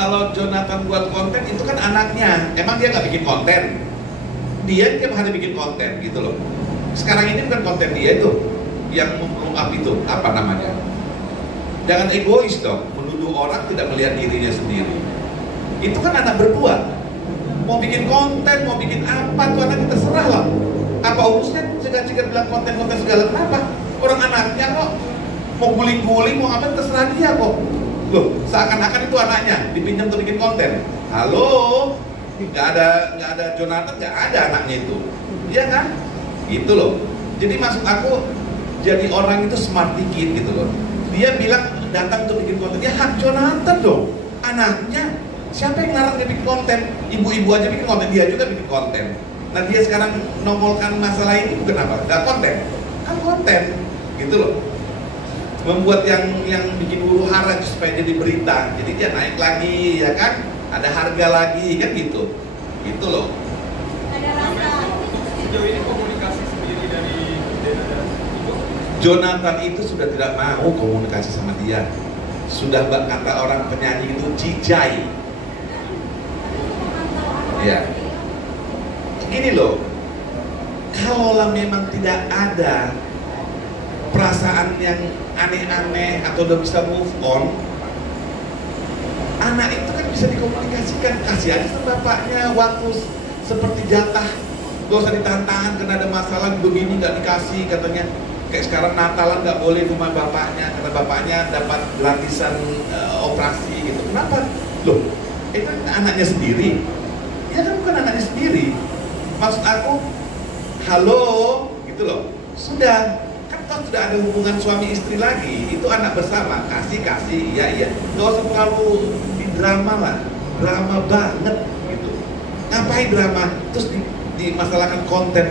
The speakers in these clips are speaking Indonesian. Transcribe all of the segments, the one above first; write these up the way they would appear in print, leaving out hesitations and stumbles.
Kalau Jonathan buat konten itu kan anaknya, emang dia nggak bikin konten? Dia tiap hari bikin konten gitu loh. Sekarang ini bukan konten dia itu yang mengungkap itu, apa namanya? Jangan egois dong, menuduh orang tidak melihat dirinya sendiri. Itu kan anak berdua, mau bikin konten, mau bikin apa tuh anak kita serah lah. Apa urusnya cegat-cegat bilang konten-konten segala, kenapa? Orang anaknya kok, mau guling-guling, mau apa terserah dia kok. Loh, seakan-akan itu anaknya dipinjam untuk bikin konten. Halo, nggak ada Jonathan, nggak ada anaknya itu, iya kan? Gitu loh. Jadi maksud aku, jadi orang itu smart dikit gitu loh. Dia bilang datang untuk bikin konten, ya hak Jonathan dong, anaknya. Siapa yang larang dia bikin konten? Ibu-ibu aja bikin konten, dia juga bikin konten. Nah dia sekarang nongolkan masalah ini kenapa? Nggak konten, kan konten, gitu loh. Membuat yang bikin huru hara supaya jadi berita, jadi dia naik lagi, ya kan? Ada harga lagi, kan gitu, gitu loh. Ada rasa. Sejauh ini komunikasi sendiri dari Ibu? Jonathan itu sudah tidak mau komunikasi sama dia. Sudah kata orang penyanyi itu jijai. Ya, gini loh. Kalaulah memang tidak ada perasaan yang aneh-aneh atau udah bisa move on, anak itu kan bisa dikomunikasikan, kasih aja sama bapaknya waktu seperti jatah, gak usah ditahan-tahan karena ada masalah begini nggak dikasih katanya. Kayak sekarang Natalan nggak boleh rumah bapaknya karena bapaknya dapat gratisan operasi gitu. Kenapa? Loh, itu kan anaknya sendiri. Ya kan bukan anaknya sendiri. Maksud aku, halo, gitu loh. Sudah tidak ada hubungan suami istri lagi, itu anak bersama, kasih, iya, nggak usah terlalu di drama lah, drama banget gitu. Ngapain drama? Terus dimasalahkan konten.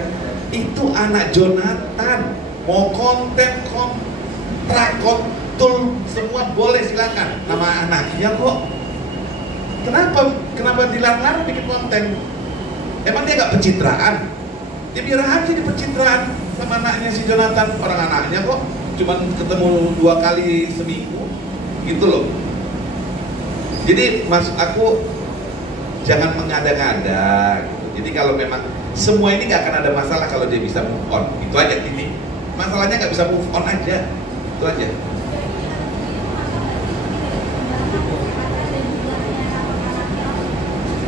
Itu anak Jonathan, mau konten, kontrak, kontul, semua boleh silakan. Nama anaknya kok. Kenapa dilarang bikin konten? Emang dia nggak pencitraan? Dia biar aja di pencitraan sama anaknya si Jonathan, orang anaknya kok cuman ketemu 2 kali seminggu gitu loh. Jadi maksud aku jangan mengada-ngada gitu. Jadi kalau memang semua ini nggak akan ada masalah kalau dia bisa move on, itu aja ini. Masalahnya nggak bisa move on aja, itu aja.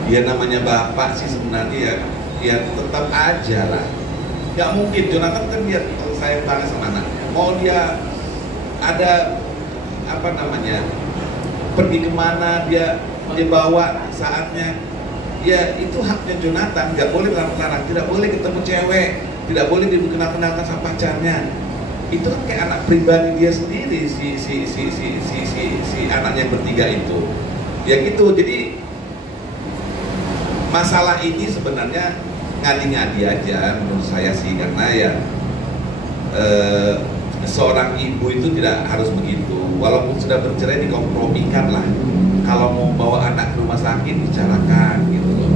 Ya namanya bapak sih sebenarnya ya tetap aja lah. Gak mungkin, Jonathan kan dia sayang banget sama anak. Mau dia ada apa namanya, pergi kemana dia bawa saatnya, ya itu haknya Jonathan. Gak boleh larang-larang, tidak boleh ketemu cewek, tidak boleh dikenal-kenalkan sama pacarnya. Itu kan kayak anak pribadi dia sendiri, si anaknya yang bertiga itu. Ya gitu, jadi masalah ini sebenarnya ngadi-ngadi aja menurut saya sih, karena ya seorang ibu itu tidak harus begitu, walaupun sudah bercerai dikompromikan lah. Kalau mau bawa anak ke rumah sakit bicarakan gitu loh,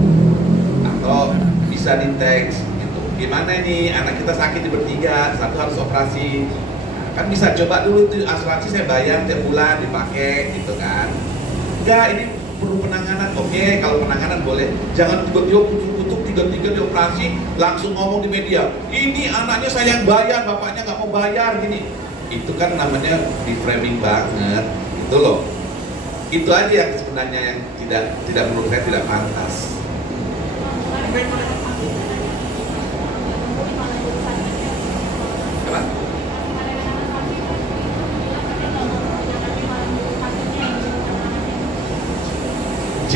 atau bisa di teks gitu, gimana nih anak kita sakit di bertiga, satu harus operasi, kan bisa coba dulu tuh asuransi saya bayar tiap bulan dipakai gitu kan. Enggak, ini perlu penanganan, oke, kalau penanganan boleh, jangan tiba-tiba kutuk-kutuk tiga-tiga dioperasi langsung ngomong di media, ini anaknya saya yang bayar, bapaknya nggak mau bayar gini. Itu kan namanya di framing banget gitu loh. Itu aja yang sebenarnya yang tidak menurut saya tidak pantas.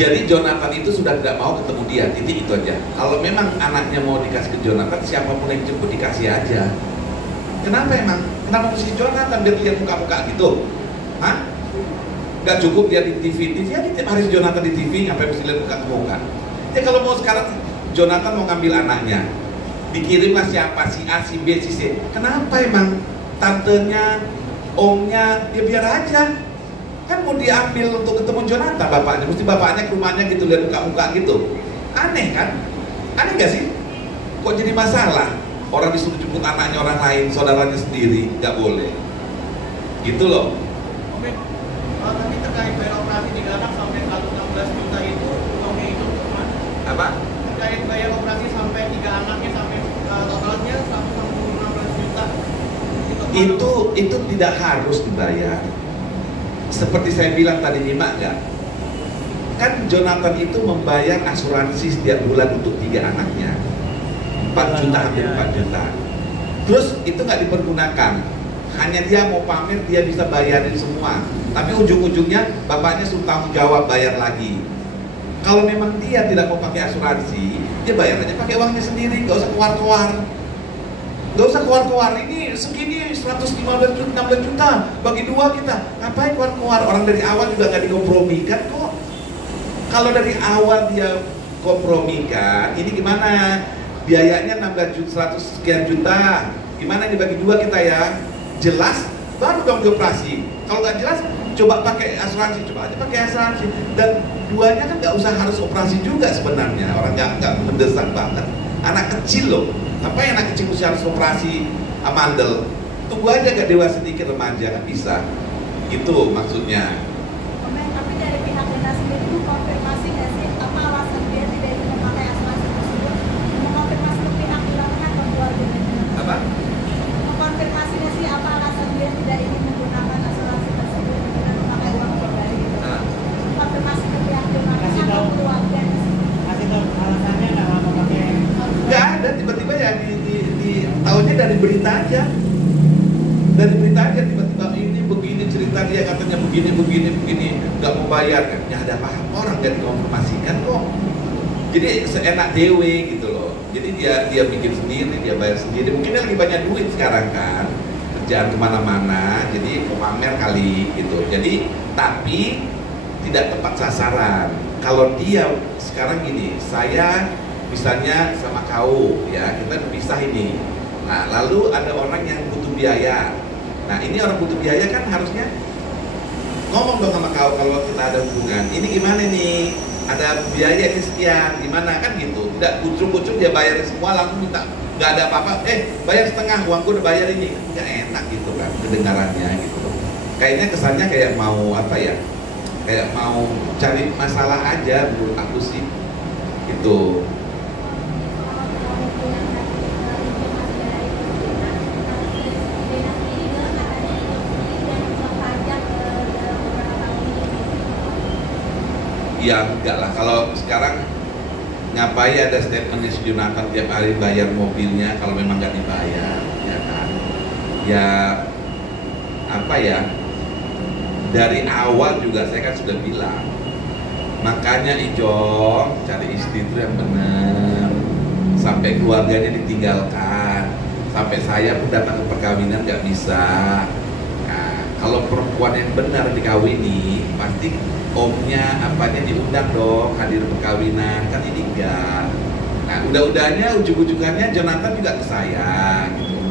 Jadi Jonathan itu sudah tidak mau ketemu dia, titik itu aja. Kalau memang anaknya mau dikasih ke Jonathan, siapapun yang jemput dikasih aja. Kenapa emang? Kenapa mesti Jonathan biar lihat muka-muka gitu? Hah? Gak cukup dia di TV aja tiap hari Jonathan di TV, sampai mesti lihat muka-muka. Ya kalau mau sekarang Jonathan mau ngambil anaknya, dikirimlah siapa, si A, si B, si C. Kenapa emang tantenya, omnya, ya biar aja. Kan mau diambil untuk ketemu Jonathan bapaknya, mesti bapaknya ke rumahnya gitu, lihat muka-muka gitu. Aneh kan? Aneh gak sih? Kok jadi masalah? Orang disuruh jemput anaknya orang lain, saudaranya sendiri, nggak boleh. Gitu loh. Oke, tapi terkait bayar operasi 3 anak sampai 116 juta itu uangnya itu kemana? Apa? Terkait bayar operasi sampai 3 anaknya sampai totalnya 116 juta Itu tidak harus dibayar. Seperti saya bilang tadi, nyimak nggak? Kan Jonathan itu membayar asuransi setiap bulan untuk 3 anaknya, 4 juta, hampir 4 juta. Terus itu nggak dipergunakan, hanya dia mau pamer dia bisa bayarin semua, tapi ujung-ujungnya bapaknya suruh tanggung jawab bayar lagi. Kalau memang dia tidak mau pakai asuransi, dia bayar aja pakai uangnya sendiri, nggak usah keluar-keluar. Nggak usah keluar-keluar, ini segini 115 juta, 16 juta, bagi 2 kita, ngapain keluar-keluar? Orang dari awal juga nggak dikompromikan kok. Kalau dari awal dia kompromikan, ini gimana? Biayanya 16 juta, 100 sekian juta, gimana dibagi 2 kita ya? Jelas, baru dong dioperasi. Kalau nggak jelas, coba pakai asuransi, coba aja pakai asuransi. Dan 2-nya kan nggak usah harus operasi juga sebenarnya, orang nggak mendesak banget. Anak kecil loh, apa yang anak kecil mesti harus operasi amandel? Tunggu aja gak dewasa sedikit, remaja kan bisa. Itu maksudnya. Tapi dari pihak kita sendiri mengkonfirmasi nggak sih apa alasan dia tidak ingin memakai asuransi tersebut? Mengkonfirmasi ke pihak bilangnya atau keluarga? Apa? Mengkonfirmasi nggak sih apa alasan dia tidak ingin menggunakan asuransi tersebut dengan memakai uang pribadi? Konfirmasi ke pihak bilangnya atau keluarga? Kasih tahu alasannya nggak mau pakai. Nggak ada, tiba-tiba ya di tahunya dari berita aja. Dari berita aja tiba-tiba ini begini cerita dia katanya begini nggak mau bayar kan? Ya ada apa? Orang nggak dikonfirmasikan kok. Jadi seenak dewe gitu loh. Jadi dia bikin sendiri, dia bayar sendiri. Mungkin dia lagi banyak duit sekarang kan, kerjaan kemana-mana, jadi pamer kali gitu. Jadi tapi tidak tepat sasaran. Kalau dia sekarang gini, saya misalnya sama kau ya, kita berpisah ini. Nah lalu ada orang yang butuh biaya. Nah ini orang butuh biaya kan harusnya ngomong dong sama kau kalau kita ada hubungan. Ini gimana nih? Ada biaya ini sekian, gimana kan gitu. Tidak kucung-kucung dia bayar semua langsung minta, nggak ada apa-apa. Bayar setengah, uangku udah bayar ini. Nggak enak gitu kan kedengarannya gitu. Kayaknya kesannya kayak mau apa ya? Kayak mau cari masalah aja menurut aku sih. Itu. Ya enggak lah, kalau sekarang ngapain ada statement si Jonathan tiap hari bayar mobilnya kalau memang nggak dibayar, ya kan? Ya apa ya? Dari awal juga saya kan sudah bilang, makanya Ijong cari istri itu yang benar, sampai keluarganya ditinggalkan, sampai saya pun datang ke perkawinan nggak bisa. Nah, kalau perempuan yang benar dikawini, pasti omnya apanya diundang dong hadir perkawinan, kan ini enggak. Nah udah-udahnya ujung-ujungannya Jonathan juga ke saya gitu.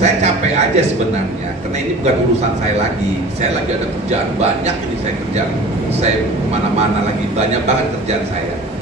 Saya capek aja sebenarnya karena ini bukan urusan saya lagi. Saya lagi ada kerjaan banyak, ini saya kerjaan, saya kemana-mana lagi banyak banget kerjaan saya.